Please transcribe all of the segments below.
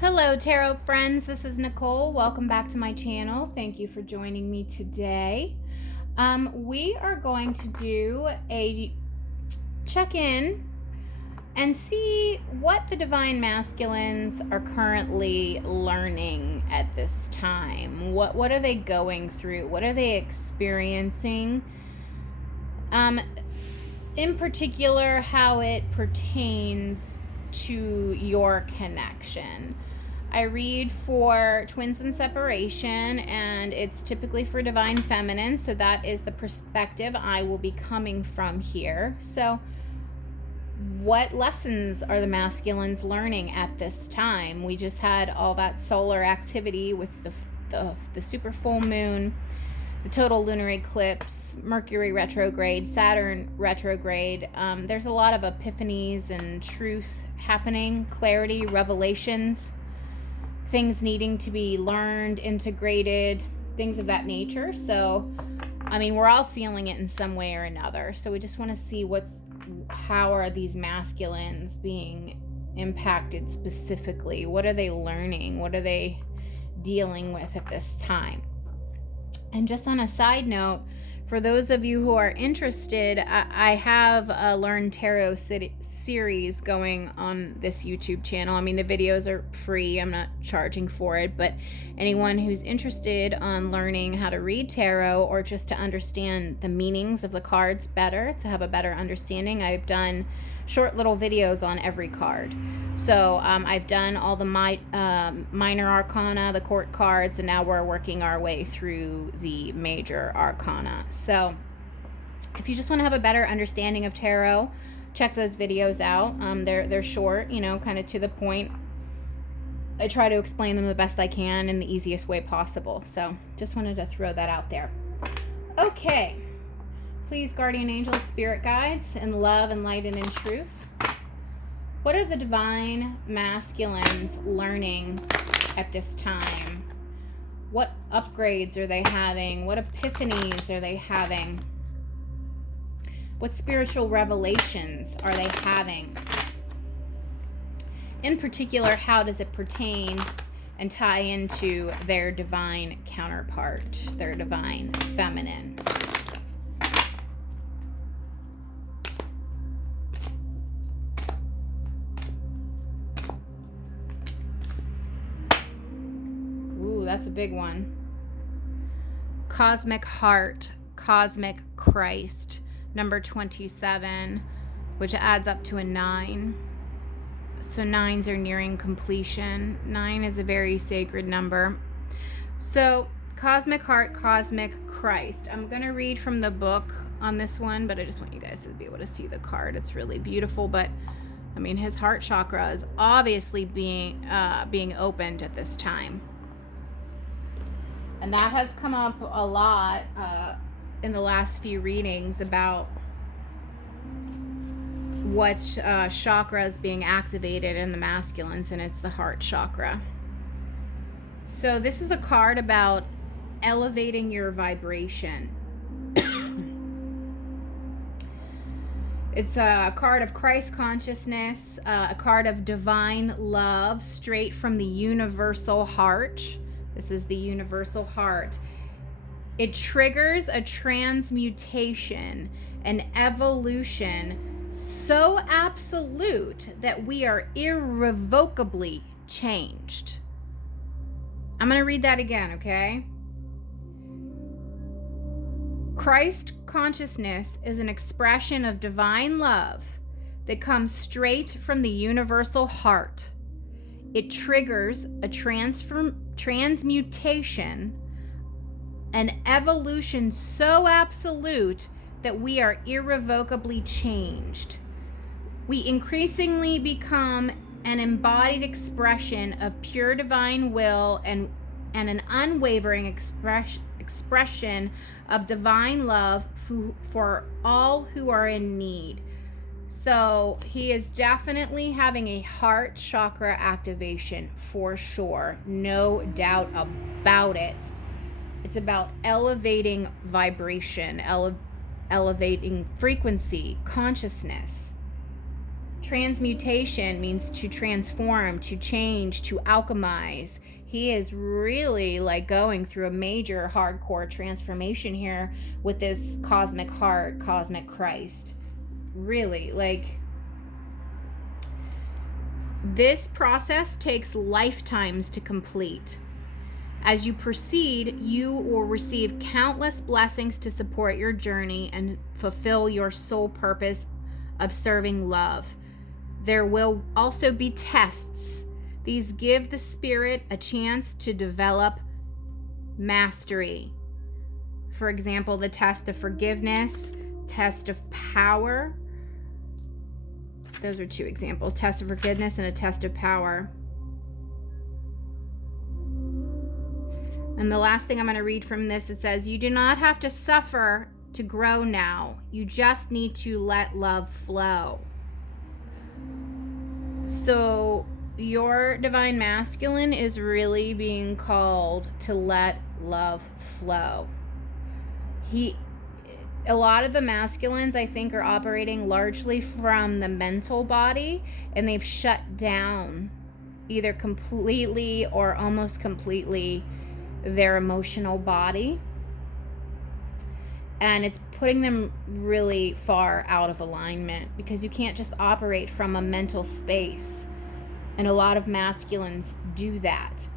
Hello, tarot friends. This is Nicole. Welcome back to my channel. Thank you for joining me today. We are going to do a check-in and see what the Divine Masculines are currently learning at this time. What are they going through? What are they experiencing? In particular, how it pertains to your connection. I read for twins in separation, and it's typically for divine feminine, so that is the perspective I will be coming from here. So what lessons are the masculines learning at this time? We just had all that solar activity with the super full moon, the total lunar eclipse, Mercury retrograde, Saturn retrograde. There's a lot of epiphanies and truth happening, clarity, revelations, things needing to be learned, integrated, things of that nature. So, I mean, we're all feeling it in some way or another. So we just want to see how are these masculines being impacted specifically? What are they learning? What are they dealing with at this time? And just on a side note, for those of you who are interested, I have a Learn Tarot series going on this YouTube channel. I mean, the videos are free. I'm not charging for it, but anyone who's interested on learning how to read tarot or just to understand the meanings of the cards better, to have a better understanding, I've done short little videos on every card. So I've done all the minor arcana, the court cards, and now we're working our way through the major arcana. So if you just want to have a better understanding of tarot, check those videos out. They're short, kind of to the point. I try to explain them the best I can in the easiest way possible. So just wanted to throw that out there. Okay. Please, guardian angels, spirit guides, in love and light and in truth, what are the divine masculines learning at this time? What upgrades are they having? What epiphanies are they having? What spiritual revelations are they having? In particular, how does it pertain and tie into their divine counterpart, their divine feminine? That's a big one. Cosmic Heart, Cosmic Christ, number 27, which adds up to a 9. So 9s are nearing completion. 9 is a very sacred number. So Cosmic Heart, Cosmic Christ. I'm going to read from the book on this one, but I just want you guys to be able to see the card. It's really beautiful, but I mean, his heart chakra is obviously being opened at this time. And that has come up a lot in the last few readings about what chakra is being activated in the masculines, and it's the heart chakra. So this is a card about elevating your vibration. It's a card of Christ consciousness, a card of divine love, straight from the universal heart. This is the universal heart. It triggers a transmutation, an evolution so absolute that we are irrevocably changed. I'm going to read that again, okay? Christ consciousness is an expression of divine love that comes straight from the universal heart. It triggers a transmutation, an evolution so absolute that we are irrevocably changed. We increasingly become an embodied expression of pure divine will and an unwavering expression of divine love for all who are in need. So he is definitely having a heart chakra activation for sure. No doubt about it. It's about elevating vibration, elevating frequency, consciousness, Transmutation means to transform, to change, to alchemize. He is really like going through a major hardcore transformation here with this cosmic heart, cosmic Christ. Really, like, this process takes lifetimes to complete. As you proceed, you will receive countless blessings to support your journey and fulfill your sole purpose of serving love. There will also be tests. These give the spirit a chance to develop mastery. For example, the test of forgiveness, test of power. Those are two examples, test of forgiveness and a test of power. And the last thing I'm going to read from this, it says, you do not have to suffer to grow now. You just need to let love flow. So your divine masculine is really being called to let love flow. A lot of the masculines, I think, are operating largely from the mental body, and they've shut down either completely or almost completely their emotional body, and it's putting them really far out of alignment, because you can't just operate from a mental space, and a lot of masculines do that.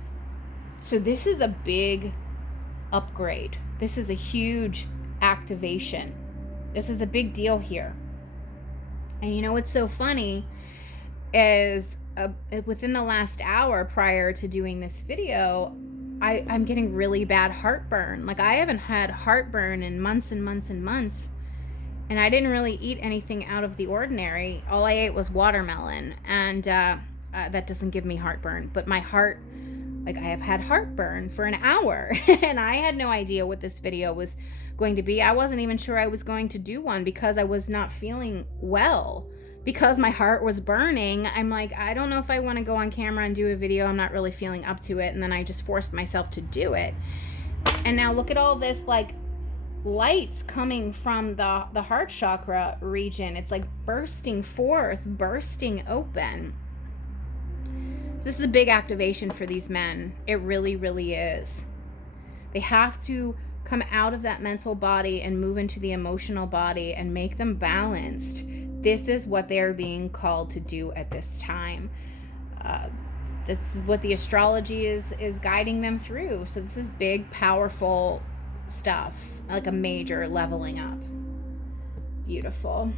So this is a big upgrade. This is a huge activation. This is a big deal here. And you know what's so funny is within the last hour prior to doing this video, I'm getting really bad heartburn. Like, I haven't had heartburn in months and months and months. And I didn't really eat anything out of the ordinary. All I ate was watermelon. And that doesn't give me heartburn. But my heart, like, I have had heartburn for an hour. And I had no idea what this video was going to be. I wasn't even sure I was going to do one because I was not feeling well. Because my heart was burning, I'm like, I don't know if I want to go on camera and do a video. I'm not really feeling up to it. And then I just forced myself to do it. And now look at all this, like, lights coming from the heart chakra region. It's like bursting forth, bursting open. This is a big activation for these men. It really, really is. They have to come out of that mental body and move into the emotional body and make them balanced. This is what they are being called to do at this time. This is what the astrology is guiding them through. So this is big, powerful stuff, like a major leveling up. Beautiful.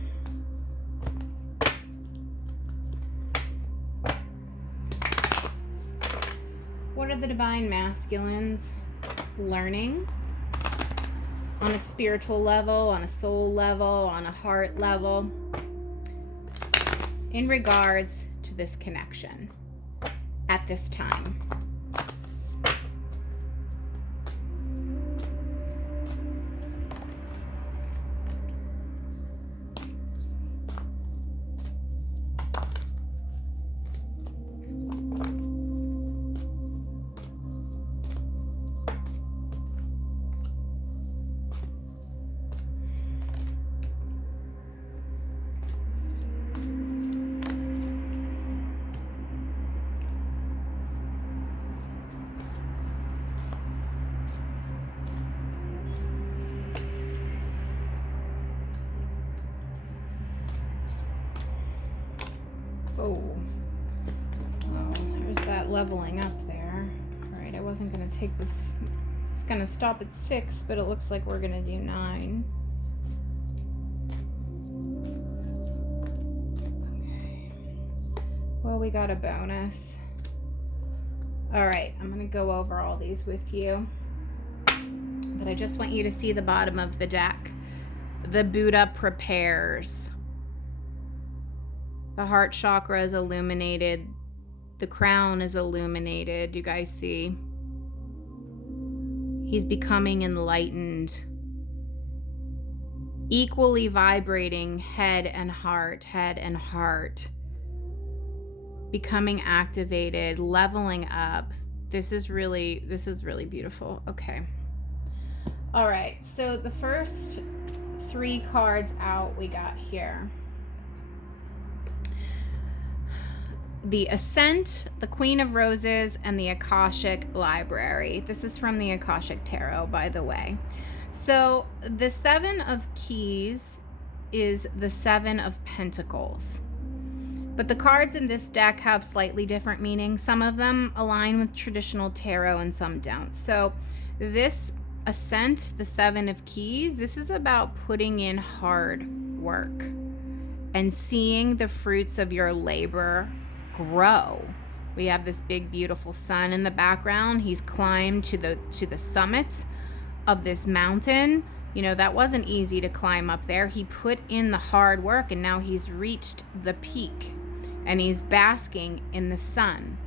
What are the divine masculines learning on a spiritual level, on a soul level, on a heart level, in regards to this connection at this time? Oh, there's that leveling up there. All right, I wasn't going to take this. I was going to stop at 6, but it looks like we're going to do 9. Okay. Well, we got a bonus. All right, I'm going to go over all these with you. But I just want you to see the bottom of the deck. The Buddha prepares. The heart chakra is illuminated. The crown is illuminated. You guys see? He's becoming enlightened. Equally vibrating head and heart, becoming activated, leveling up. This is really beautiful. Okay. All right. So the first 3 cards out we got here. the Ascent, the Queen of Roses, and the Akashic Library. This is from the Akashic Tarot, by the way. So the Seven of Keys is the Seven of Pentacles. But the cards in this deck have slightly different meanings. Some of them align with traditional tarot and some don't. So this Ascent, the Seven of Keys, this is about putting in hard work and seeing the fruits of your labor grow. We have this big beautiful sun in the background. He's climbed to the summit of this mountain. You know, that wasn't easy to climb up there. He put in the hard work and now he's reached the peak and he's basking in the sun.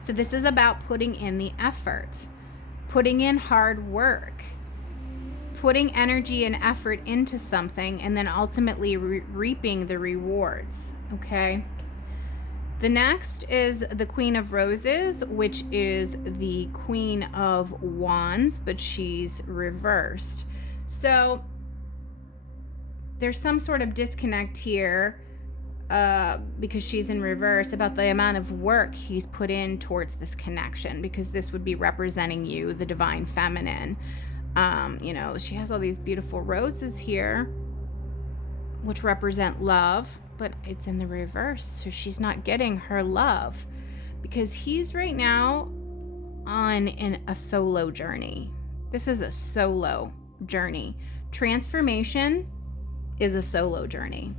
So this is about putting in the effort, putting in hard work, putting energy and effort into something, and then ultimately reaping the rewards. Okay. The next is the Queen of Roses, which is the Queen of Wands, but she's reversed. So there's some sort of disconnect here because she's in reverse about the amount of work he's put in towards this connection, because this would be representing you, the divine feminine. You know, she has all these beautiful roses here, which represent love, but it's in the reverse. So she's not getting her love because he's right now on a solo journey. This is a solo journey. Transformation is a solo journey.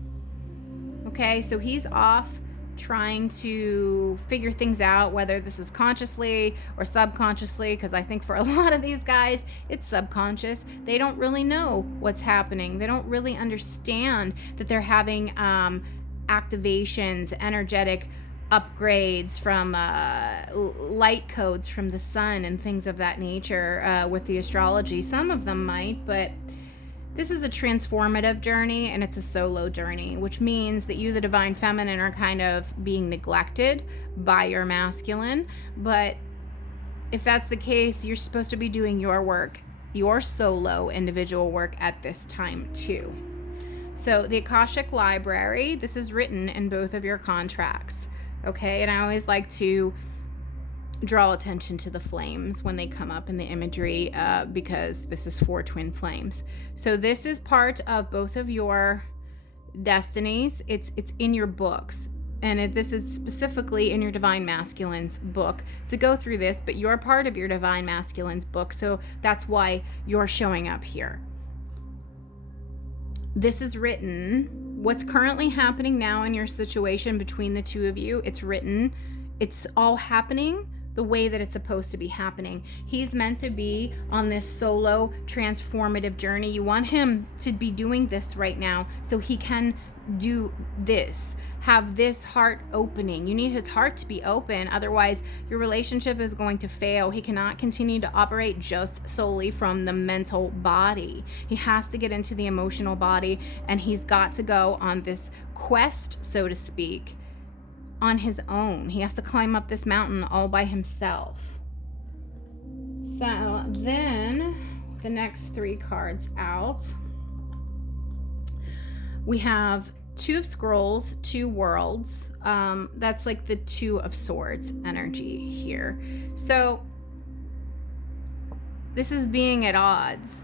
Okay, so he's off trying to figure things out, whether this is consciously or subconsciously, because I think for a lot of these guys, it's subconscious. They don't really know what's happening. They don't really understand that they're having activations, energetic upgrades from light codes from the sun and things of that nature with the astrology. Some of them might, but this is a transformative journey and it's a solo journey, which means that you, the divine feminine, are kind of being neglected by your masculine. But if that's the case, you're supposed to be doing your work, your solo individual work at this time too. So the Akashic Library, this is written in both of your contracts. Okay, and I always like to draw attention to the flames when they come up in the imagery because this is for twin flames. So this is part of both of your destinies. It's in your books, and this is specifically in your divine masculine's book to go through this, but you're part of your divine masculine's book, so that's why you're showing up here. This is written, what's currently happening now in your situation between the two of you, it's written, it's all happening the way that it's supposed to be happening. He's meant to be on this solo transformative journey. You want him to be doing this right now so he can do this, have this heart opening. You need his heart to be open, otherwise your relationship is going to fail. He cannot continue to operate just solely from the mental body. He has to get into the emotional body, and he's got to go on this quest, so to speak, on his own. He has to climb up this mountain all by himself. So then the next three cards out, we have Two of Scrolls, Two Worlds. That's like the Two of Swords energy here. So this is being at odds.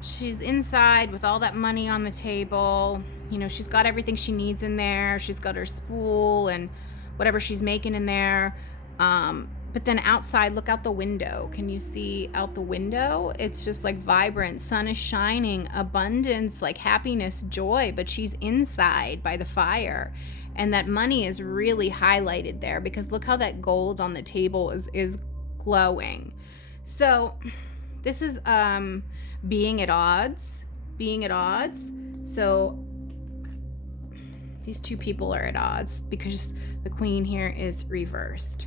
She's inside with all that money on the table. You know, she's got everything she needs in there. She's got her spool and whatever she's making in there. But then outside, look out the window. Can you see out the window? It's just like vibrant. Sun is shining, abundance, like happiness, joy. But she's inside by the fire. And that money is really highlighted there because look how that gold on the table is glowing. So this is being at odds. So these two people are at odds because the queen here is reversed.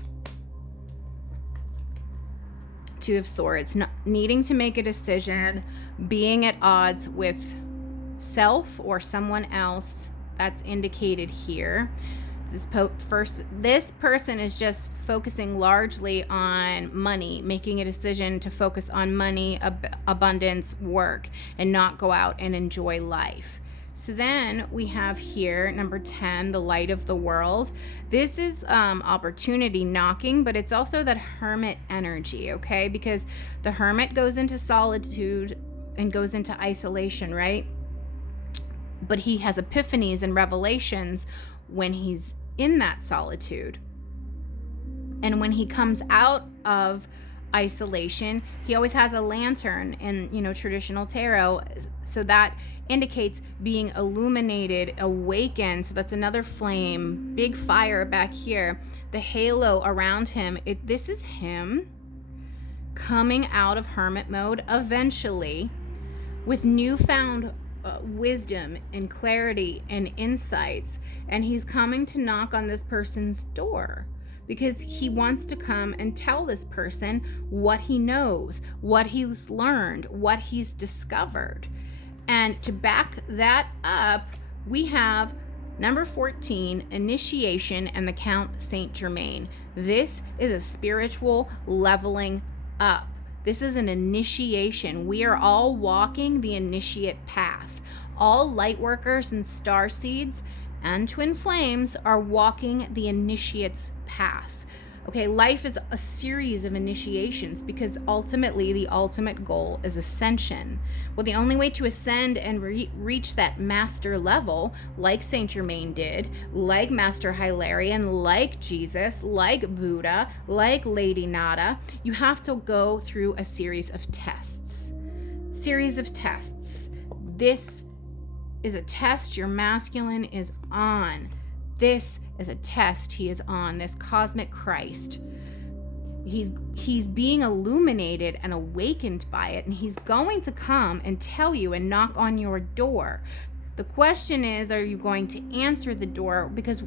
Two of Swords, needing to make a decision, being at odds with self or someone else. That's indicated here. This person is just focusing largely on money, making a decision to focus on money, abundance, work, and not go out and enjoy life. So then we have here number 10, the light of the world. This is opportunity knocking, but it's also that hermit energy, okay? Because the hermit goes into solitude and goes into isolation, right? But he has epiphanies and revelations when he's in that solitude. And when he comes out of isolation, he always has a lantern in, traditional tarot. So that indicates being illuminated, awakened. So that's another flame, big fire back here. The halo around him, this is him coming out of hermit mode eventually with newfound wisdom and clarity and insights. And he's coming to knock on this person's door, because he wants to come and tell this person what he knows, what he's learned, what he's discovered. And to back that up, we have number 14, initiation, and the Count Saint Germain. This is a spiritual leveling up. This is an initiation. We are all walking the initiate path. All light workers and star seeds and twin flames are walking the initiate's path. Okay, life is a series of initiations, because ultimately the ultimate goal is ascension. Well, the only way to ascend and reach that master level, like Saint Germain did, like Master Hilarion, like Jesus, like Buddha, like Lady Nada, you have to go through a series of tests. This is a test your masculine is on. This is a test he is on, this cosmic Christ. He's being illuminated and awakened by it, and he's going to come and tell you and knock on your door. The question is, are you going to answer the door? Because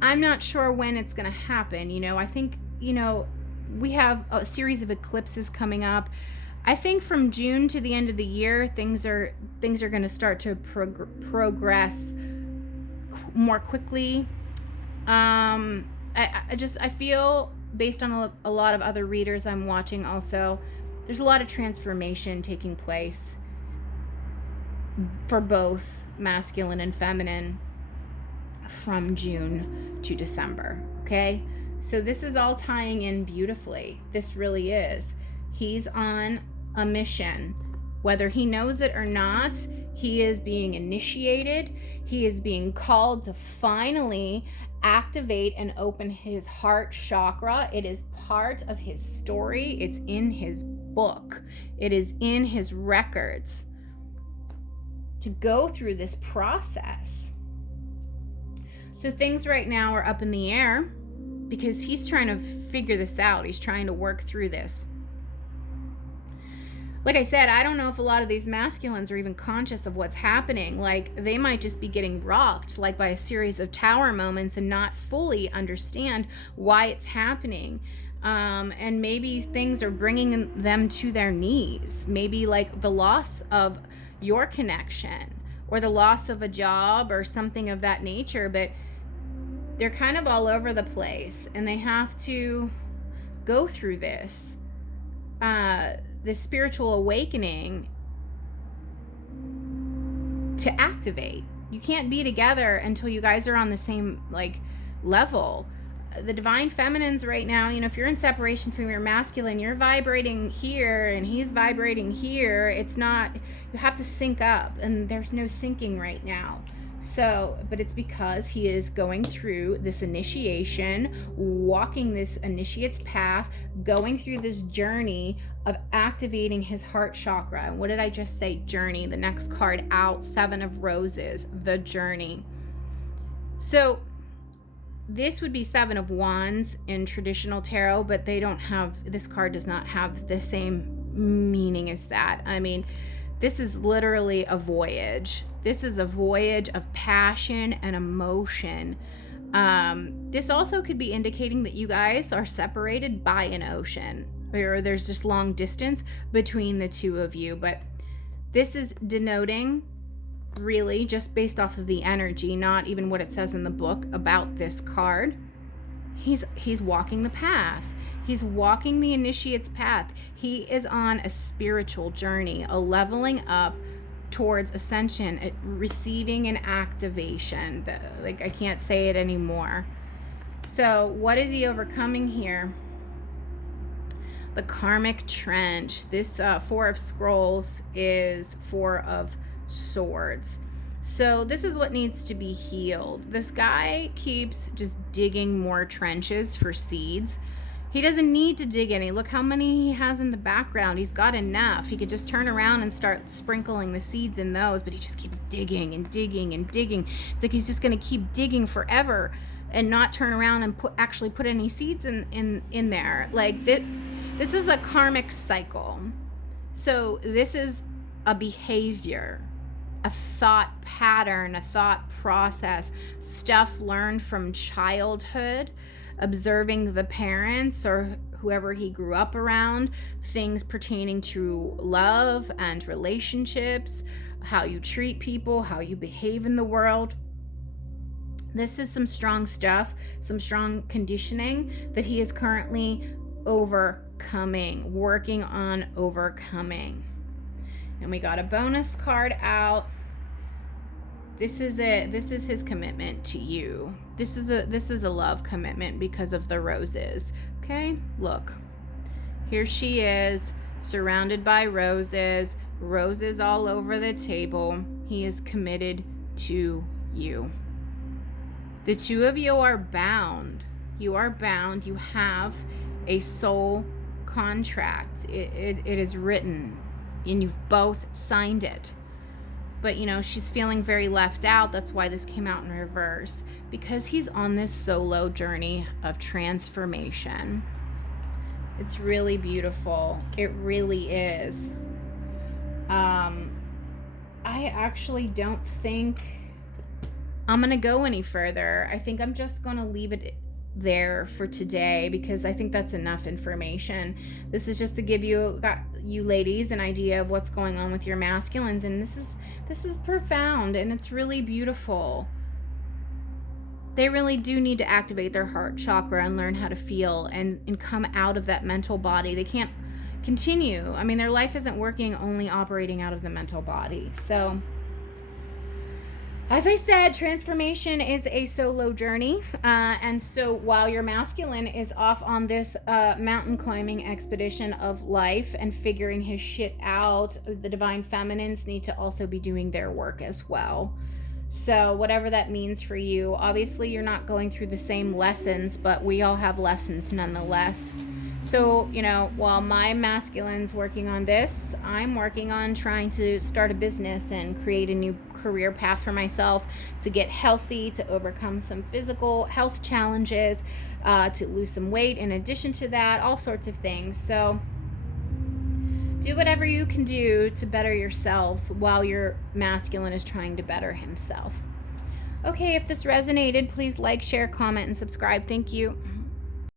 I'm not sure when it's going to happen. I think, we have a series of eclipses coming up. I think from June to the end of the year, things are going to start to progress more quickly. I feel, based on a lot of other readers I'm watching also, there's a lot of transformation taking place for both masculine and feminine from June to December. Okay, so this is all tying in beautifully. This really is. He's on a mission. Whether he knows it or not, he is being initiated. He is being called to finally activate and open his heart chakra. It is part of his story. It's in his book. It is in his records to go through this process. So things right now are up in the air because he's trying to figure this out. He's trying to work through this. Like I said, I don't know if a lot of these masculines are even conscious of what's happening. Like, they might just be getting rocked, like, by a series of tower moments and not fully understand why it's happening. And maybe things are bringing them to their knees. Maybe like the loss of your connection or the loss of a job or something of that nature. But they're kind of all over the place, and they have to go through this. This spiritual awakening to activate. You can't be together until you guys are on the same level. The divine feminines right now, if you're in separation from your masculine, you're vibrating here and he's vibrating here. It's not, you have to sync up, and there's no syncing right now. So, but it's because he is going through this initiation, walking this initiate's path, going through this journey of activating his heart chakra. And what did I just say? Journey. The next card out, 7 of Roses, the journey. So this would be 7 of Wands in traditional tarot, but this card does not have the same meaning as that. I mean, this is literally a voyage. This is a voyage of passion and emotion. This also could be indicating that you guys are separated by an ocean, or there's just long distance between the two of you. But this is denoting, really, just based off of the energy, not even what it says in the book about this card. He's walking the path. He's walking the initiate's path. He is on a spiritual journey, a leveling up towards ascension, receiving an activation. Like, I can't say it anymore. So what is he overcoming here? The karmic trench. This Four of Scrolls is Four of Swords. So this is what needs to be healed. This guy keeps just digging more trenches for seeds. He doesn't need to dig any. Look how many he has in the background. He's got enough. He could just turn around and start sprinkling the seeds in those, but he just keeps digging and digging and digging. It's like he's just going to keep digging forever and not turn around and actually put any seeds in there. Like, this is a karmic cycle. So this is a behavior, a thought pattern, a thought process, stuff learned from childhood, observing the parents or whoever he grew up around, things pertaining to love and relationships, how you treat people, how you behave in the world. This is some strong stuff, some strong conditioning that he is currently overcoming, working on overcoming. And we got a bonus card out. This is it. This is his commitment to you. This is a love commitment because of the roses. Okay? Look. Here she is, surrounded by roses, roses all over the table. He is committed to you. The two of you are bound. You are bound. You have a soul contract. It is written, and you've both signed it. But, you know, she's feeling very left out. That's why this came out in reverse. Because he's on this solo journey of transformation. It's really beautiful. It really is. I actually don't think I'm going to go any further. I think I'm just going to leave it there for today because I think that's enough information. This is just to give you ladies an idea of what's going on with your masculines, and this is profound and it's really beautiful. They really do need to activate their heart chakra and learn how to feel and come out of that mental body. They can't continue. I mean, their life isn't working only operating out of the mental body. So as I said, transformation is a solo journey. And so while your masculine is off on this mountain climbing expedition of life and figuring his shit out, the divine feminines need to also be doing their work as well. So whatever that means for you, obviously you're not going through the same lessons, but we all have lessons nonetheless. So, you know, while my masculine's working on this, I'm working on trying to start a business and create a new career path for myself to get healthy, to overcome some physical health challenges, to lose some weight in addition to that, all sorts of things. So do whatever you can do to better yourselves while your masculine is trying to better himself. Okay, if this resonated, please like, share, comment, and subscribe. Thank you.